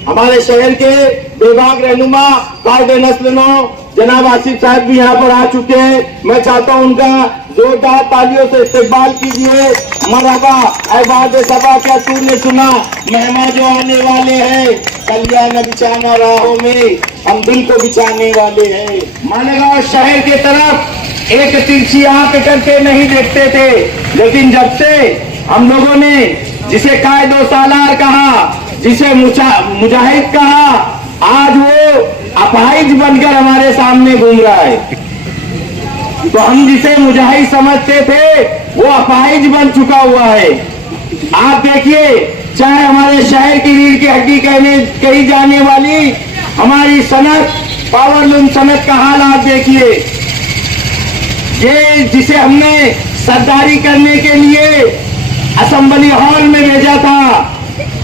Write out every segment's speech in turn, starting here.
हमारे शहर के बेबाक रहनुमा कायदे नस्ल जनाब आसिफ साहब भी यहाँ पर आ चुके हैं। मैं चाहता हूँ उनका जोरदार तालियों से इस्तेकबाल कीजिए। मरहबा अहबाब सभा, क्या तूने सुना, मेहमान जो आने वाले हैं, कल्याण बिछाना राहों में, हम दिल को बिछाने वाले हैं। मालेगांव शहर के तरफ एक तिरछी आंख करके नहीं देखते थे, लेकिन जब से हम लोगों ने जिसे कायदो सालार कहा, जिसे मुजाहिद कहा, आज वो अपाहिज बनकर हमारे सामने घूम रहा है। तो हम जिसे मुजाहिद समझते थे वो अपाहिज बन चुका हुआ है। आप देखिए, चाहे हमारे शहर की रीढ़ की हड्डी कही जाने वाली हमारी सनत, पावरलूम सनत का हाल आप देखिए। ये जिसे हमने सरदारी करने के लिए असेंबली हॉल में भेजा था,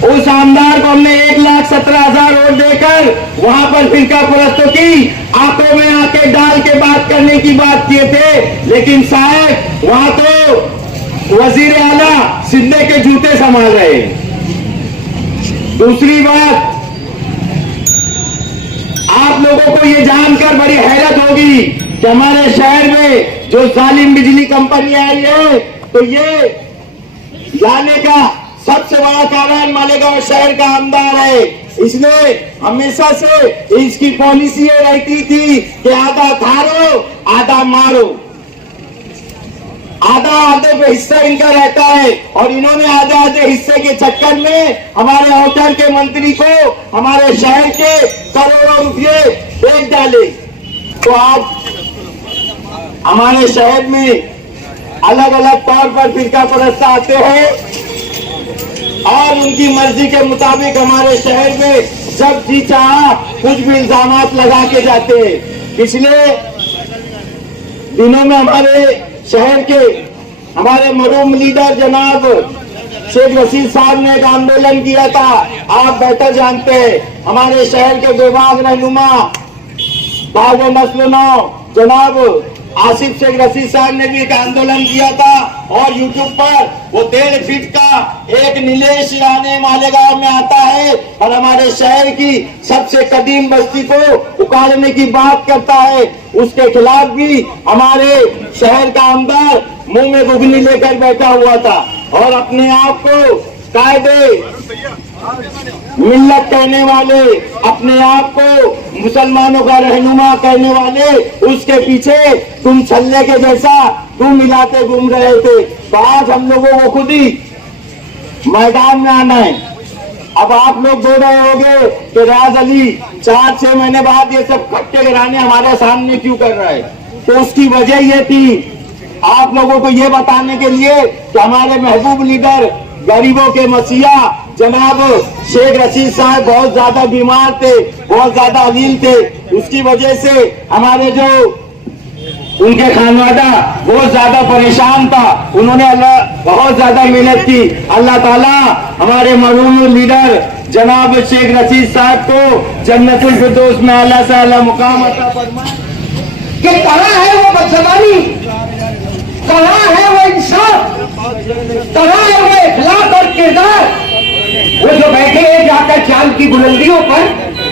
उस आमदार को हमने 1,17,000 वोट देकर वहां पर फिरका परस्तों की आंखों में आके डाल के बात करने की बात किए थे, लेकिन साहब वहां तो वजीर आला सिद्धे के जूते संभाल रहे। दूसरी बात, आप लोगों को ये जानकर बड़ी हैरत होगी कि हमारे शहर में जो जालिम बिजली कंपनी आई है, तो ये लाने का सबसे बड़ा कारण मालेगांव शहर का आमदार है। इसलिए हमेशा से इसकी पॉलिसी ये रहती थी कि आधा धारो आधा मारो, आधा आधे पे हिस्सा इनका रहता है। और इन्होंने आधे आधे हिस्से के चक्कर में हमारे होटल के मंत्री को हमारे शहर के करोड़ों रुपये बेच डाले। तो आज हमारे शहर में अलग अलग तौर पर फिरका परस्त आते हैं और उनकी मर्जी के मुताबिक हमारे शहर में जब जी चाहा कुछ भी इल्जामात लगा के जाते हैं। पिछले दिनों में हमारे शहर के हमारे मरूम लीडर जनाब शेख रशीद साहब ने एक आंदोलन किया था, आप बेहतर जानते हैं। हमारे शहर के बेबाक रहनुमा बागो नस्लनो जनाब आसिफ शेख रशीद साहब ने भी एक आंदोलन किया था और यूट्यूब पर वो 1.5 फीट का एक नीलेश राणे मालेगांव में आता है और हमारे शहर की सबसे कदीम बस्ती को उखाड़ने की बात करता है। उसके खिलाफ भी हमारे शहर का आमदार मुंह में गुगनी लेकर बैठा हुआ था और अपने आप को कायदे मिल्लत कहने वाले, अपने आप को मुसलमानों का रहनुमा कहने वाले, उसके पीछे तुम छल्ले के जैसा तुम मिलाते घूम रहे थे। तो आज हम लोगों को खुद ही मैदान में आना है। अब आप लोग बोल रहे होंगे कि रियाज अली 4-6 महीने बाद ये सब खट्टे घराने हमारे सामने क्यों कर रहा है, तो उसकी वजह ये थी आप लोगों को ये बताने के लिए कि हमारे महबूब लीडर, गरीबों के मसीहा जनाब शेख रशीद साहब बहुत ज्यादा बीमार थे, बहुत ज्यादा अलील थे। उसकी वजह से हमारे जो उनके खानवादा बहुत ज्यादा परेशान था, उन्होंने अल्लाह बहुत ज्यादा मेहनत की। अल्लाह ताला हमारे मरहूम लीडर जनाब शेख रशीद साहब को जन्नतुल फिरदौस में आला से आला मुकाम अता फरमाए। कि कहाँ है वो बदज़बानी, कहाँ है वो इंसाफ, कहाँ है वो इखलाक और किरदार। वो जो बैठे हैं जाकर चांद की बुलंदियों पर,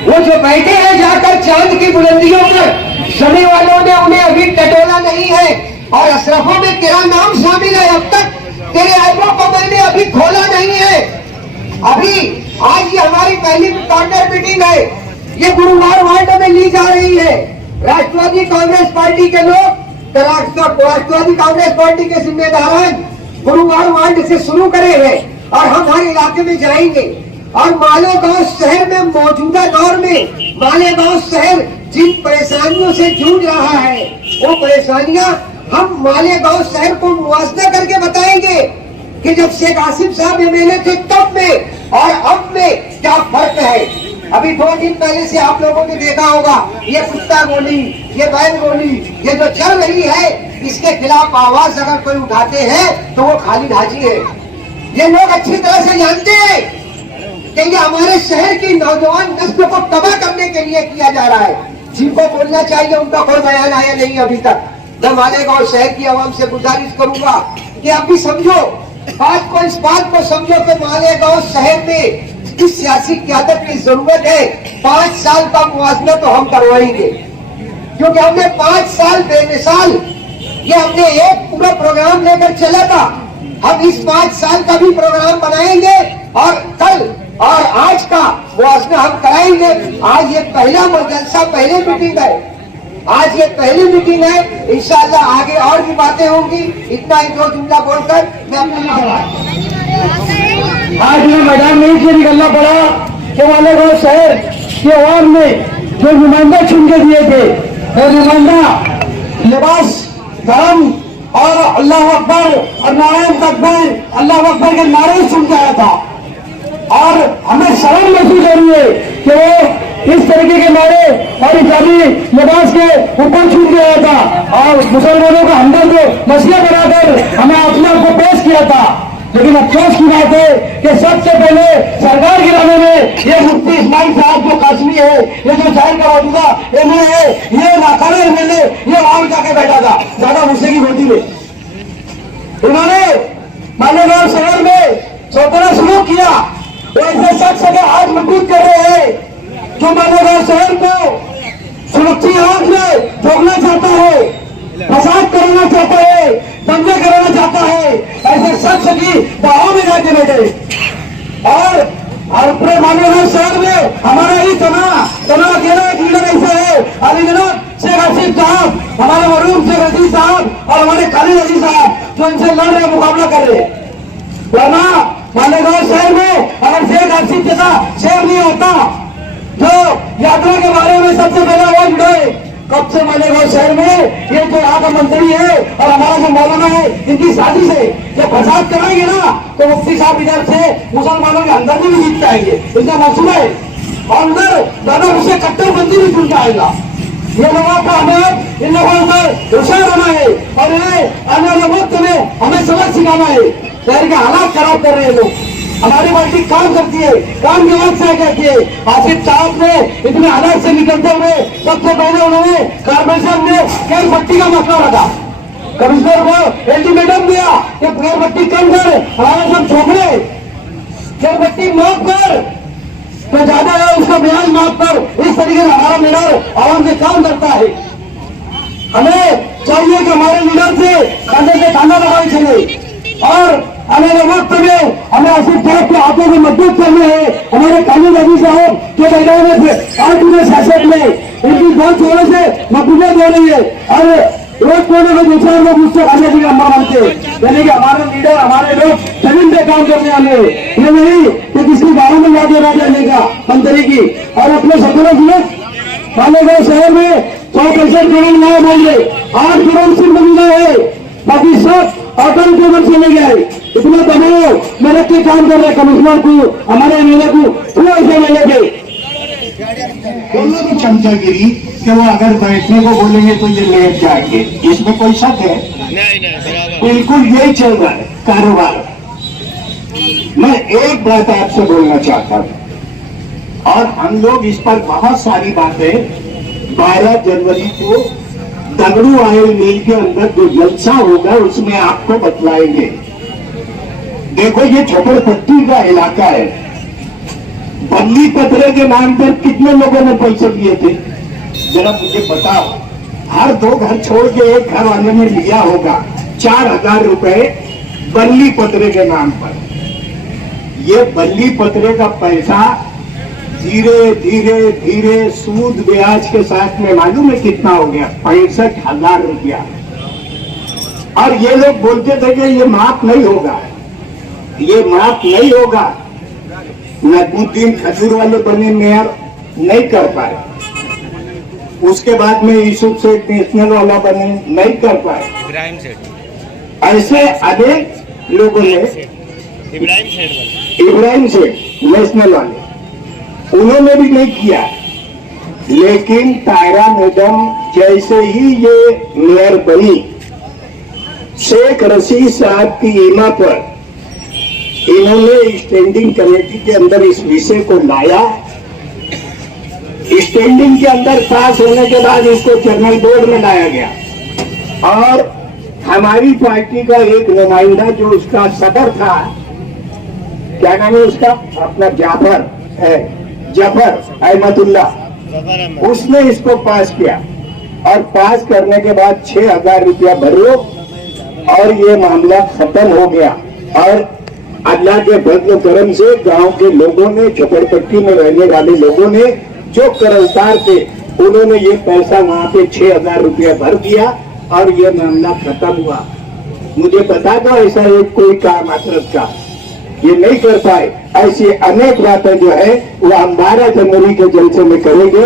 वो जो बैठे हैं जाकर चांद की बुलंदियों पर, सभी वालों ने उन्हें अभी टटोला नहीं है और अशरफों में तेरा नाम शामिल है। अब तक तेरे ऐबों को मैंने अभी खोला नहीं है। अभी आज ये हमारी पहली कॉर्नर मीटिंग है, ये गुरुवार वार्ड में ली जा रही है। राष्ट्रवादी कांग्रेस पार्टी के लोग, राष्ट्रवादी कांग्रेस पार्टी के जिम्मेदारान गुरुवार वार्ड से शुरू करे हैं और हम हर इलाके में जाएंगे। और मालेगांव शहर में मौजूदा दौर में मालेगांव शहर जिन परेशानियों से जूझ रहा है, वो परेशानियां हम मालेगांव शहर को मुआवजा करके बताएंगे कि जब शेख आसिफ साहब एमएलए थे तब में और अब में क्या फर्क है। अभी 2 दिन पहले से आप लोगों ने देखा होगा, ये कुत्ता गोली, ये बैल गोली, ये जो चल रही है, इसके खिलाफ आवाज अगर कोई उठाते हैं तो वो खाली ढांची है। ये लोग अच्छी तरह से जानते हैं कि ये हमारे शहर की नौजवान नस्ल को तबाह करने के लिए किया जा रहा है। जिनको बोलना चाहिए उनका कोई बयान आया नहीं अभी तक। मैं मालेगांव शहर की आवाम से गुजारिश करूंगा कि आप भी समझो बात को, इस बात को समझो कि मालेगांव शहर में जिसकी सियासी क्यादत की जरूरत है 5 साल का मुआवजा तो हम करवाएंगे, क्योंकि हमने 5 साल बेमिसाल ये हमने एक पूरा प्रोग्राम लेकर चला था। हम इस 5 साल का भी प्रोग्राम बनाएंगे और कल और आज का मुआवजा हम कराएंगे। आज ये पहला जलसा, पहले मीटिंग है, आज ये पहली मीटिंग है। इंशाअल्लाह आगे और भी बातें होंगी। इतना ही 2 जुमला बोलकर मैं अपना आज ये मैदान में से निकलना पड़ा कि मालेगांव शहर के अवाम ने जो नुमाइंदा चुन के दिए थे, वो नुमाइंदा लिबास गरम और अल्लाह अकबर और नारायण तकबीर अल्लाह अकबर के नारे सुन के आया था। और हमें शर्म महसूस हो रही है कि वो इस तरीके के नारे और इस्लामी लिबास के ऊपर छूट गया था और मुसलमानों का हमदर्द मसला बनाकर हमें अपने आप को पेश किया था। लेकिन अफसोस की बात है कि सबसे पहले सरकार गिराने में ये मुफ्ती इस्माइल साहब जो कासमी है, ये जो शहर का मौजूदा एमएलए है, ये नाकारे एमएलए, ये वहां जाके बैठा था ज्यादा गुस्से की गोदी में। इन्होंने मालेगांव शहर में चौतरा शुरू किया। ऐसे शख्स के हाथ मजबूत कर रहे हैं जो मालेगांव शहर को सुरक्षित आंख में झोंकना चाहता है, फसाद कराना चाहता है, दंगे कराना चाहता है। ऐसे शख्स की बाहों में जाके बैठे और पूरे मालेगांव शहर में हमारा ही तना अकेला एक लीडर ऐसा है, अली जनाब शेख हसीब साहब, हमारे मरूम शेख रजीज साहब और हमारे खालिद अजीज साहब जो इनसे लड़ रहे, मुकाबला कर रहे। वरना मालेगांव शहर में अगर शेख हसीब जैसा शेर नहीं होता जो यात्रा के बारे में सबसे पहले वो जुड़े, कब से मालेगांव शहर में ये जो यहाँ का मंत्री है और हमारा जो मौलाना है, इनकी साजिश है। जब फसाद कराएंगे ना तो मुफ्ती साहब इधर से मुसलमानों के अंदर भी जीत जाएंगे, इसका मौसम है। और अंदर दादा उसे कट्टरबंदी भी चुन जाएगा। ये लोगों को हमें इन लोगों पर होशियार होना है और इन्हें आने वाले वक्त में हमें सबक सिखाना है। शहर के हालात खराब कर रहे हैं लोग। हमारी पार्टी काम करती है, काम की बात से करती है। आसिफ साहब ने इतने हालात से निकलते हुए सबसे पहले उन्होंने कारपोरेशन में केल पट्टी का मसला रखा, कमिश्नर को अल्टीमेटम दिया कि केल पट्टी कम कर, हमारे सब छोकरे केल पट्टी माफ कर, तो ज्यादा है उसका ब्याज माफ कर। इस तरीके से हमारा लीडर आवाम से काम करता है। हमें चाहिए कि हमारे लीडर से खाने से खाना लगाई चले और आने वाले वक्त में हमें आसिफ साहब के हाथों को मजबूत करने हैं। हमारे खालिद अजीज साहब के मैदान में आज पूरे शासन में इनकी बहुत जोरों से मकबूलियत हो रही है और एक कोने में दूसरा लोग मुझसे खाने की अम्मा मानते हैं, यानी कि हमारे लीडर, हमारे लोग जमीन पे काम करने वाले हैं। ये नहीं कि किसी गाँव में जाके रह जाने का मंत्री की और अपने सपनों से मालेगांव शहर में 100% करोड़ नया मांगे, 8 करोड़ सिर्फ मिला है, बाकी सब अटल केवल चले गए। इतना दबाव मेहनत के काम कर रहे कमिश्नर को, हमारे एमएलए को पूरा ऐसे नहीं लगे। बोलना तो चमचागिरी कि वो अगर बैठने को बोलेंगे तो ये लेट जाएंगे, इसमें कोई शक है? नहीं, बिल्कुल यही चल रहा है कारोबार। मैं एक बात आपसे बोलना चाहता हूं और हम लोग इस पर बहुत सारी बातें 12 जनवरी को दगड़ू ऑयल मिल के अंदर जो जलसा होगा उसमें आपको बतलाएंगे। देखो ये झोपड़पट्टी का इलाका है, बल्ली पत्रे के नाम पर कितने लोगों ने पैसे लिए थे जरा मुझे बताओ। हर 2 घर छोड़ के एक घर वाले ने लिया होगा 4000 रुपए बल्ली पत्रे के नाम पर। ये बल्ली पत्रे का पैसा धीरे धीरे धीरे सूद ब्याज के साथ में मालूम है कितना हो गया? 65,000 रुपया। और ये लोग बोलते थे कि ये माफ नहीं होगा, ये माफ नहीं होगा। नजमुद्दीन खजूर वाले बने मेयर, नहीं कर पाए। उसके बाद में यूसुफ सेठ नेशनल वाला बने, नहीं कर पाए। ऐसे अनेक लोगों ने, इब्राहिम सेठ नेशनल वाले, उन्होंने भी नहीं किया। लेकिन तायरा मैडम जैसे ही ये मेयर बनी, शेख रशीद साहब की ईमा पर इन्होंने स्टैंडिंग कमेटी के अंदर इस विषय को लाया। स्टैंडिंग के अंदर पास होने के बाद इसको जनरल बोर्ड में लाया गया और हमारी पार्टी का एक नुमाइंदा जो उसका सदर था, क्या नाम है उसका, अपना जाफर, जफर अहमदुल्ला, उसने इसको पास किया और पास करने के बाद 6,000 रुपया भरो और ये मामला खत्म हो गया। और अल्लाह के फजल करम से गांव के लोगों ने, झोपड़पट्टी में रहने वाले लोगों ने, जो कर्जदार थे, उन्होंने ये पैसा वहां पे 6,000 रुपया भर दिया और ये मामला खत्म हुआ। मुझे पता था ऐसा एक कोई काम आखिरत का ये नहीं कर पाए। ऐसी अनेक बातें जो है वो हम 12 जनवरी के जलसे में करेंगे।